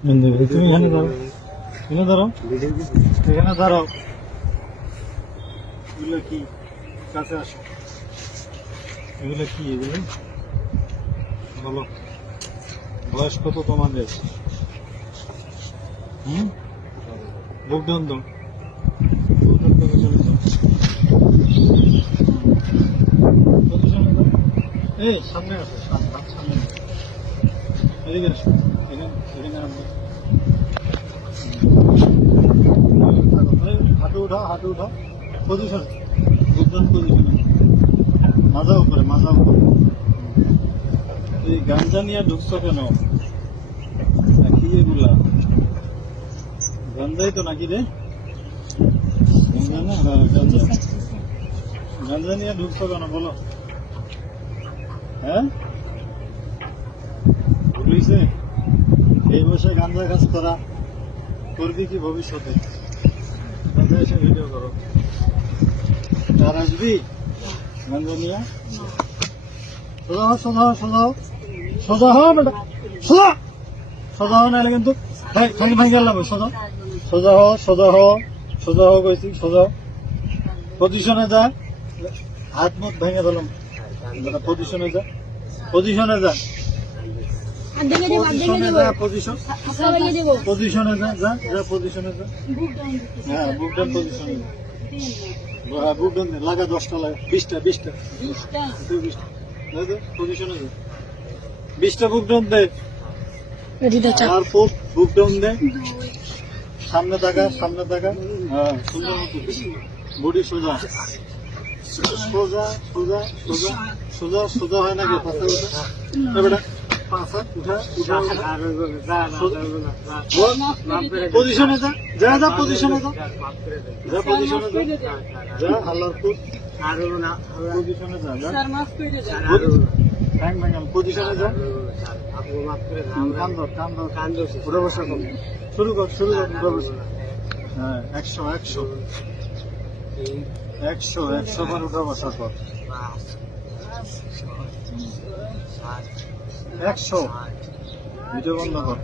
তুমি এখানে দাঁড়াও এখানে দাঁড়াও এখানে দাঁড়াও এগুলো কি কাছে আসো এগুলো কি এগুলো বলো বয়স কত তোমাদের হুম বুক ডাউন দাও বুক ডাউন করে চলে যাও পজিশনে দাও এই সামনে আসো সামনে হাত সামনে নাও। এদিকে আসো এখানে এখানে আসো হাঁটু উঠাও হাঁটু উঠাও পজিশন বুকডাউন পজিশন মাজা উপরে মাজা উপরে এই গাঞ্জা নিয়ে ঢুকছো কেন? কি এগুলা গাঞ্জাই তো নাকি রে গাঞ্জা না গাঞ্জা গাঞ্জা নিয়ে ঢুকছো কেন? বলো। হ্যাঁ? গাঞ্জা কাজ করা, করবি কি ভবিষ্যতে? এসে ভিডিও করো। আসবি? কিন্তু ভাই ভাই গেলাম সোজা। সোজা হও, সোজা কইছি যা। হাত মুখ ভেঙে দিলাম। পজিশনে যা। পজিশনে যা। পজিশনে যা পজিশন সবাই দেবো। পজিশনে যা যা যা পজিশনে যা। হ্যাঁ বুক ডাউন পজিশনে হ্যাঁ বুক ডাউন লাগা দশটা লাগা বিশটা বিশটা। বিশটা। দে দে পজিশনে যা বিশটা বুক ডাউন দে। আর ফুট বুক ডাউন দে। সামনে তাকা সামনে তাকা। হ্যাঁ সুন্দর মতো বডি সোজা। সোজা সোজা সোজা। সোজা সোজা হয় নাকি? বেটা উঠা উঠা পজিশনে যা যা যা পজিশনে যা যা পজিশনে যা যা হাল্লার ফুট পজিশনে যা যা পজিশনে যা। কান ধর কান ধর কর শুরু কর শুরু কর হ্যাঁ একশো একশো। একশো একশো বার উঠে বসা কর। একশো। ভিডিও বন্ধ কর।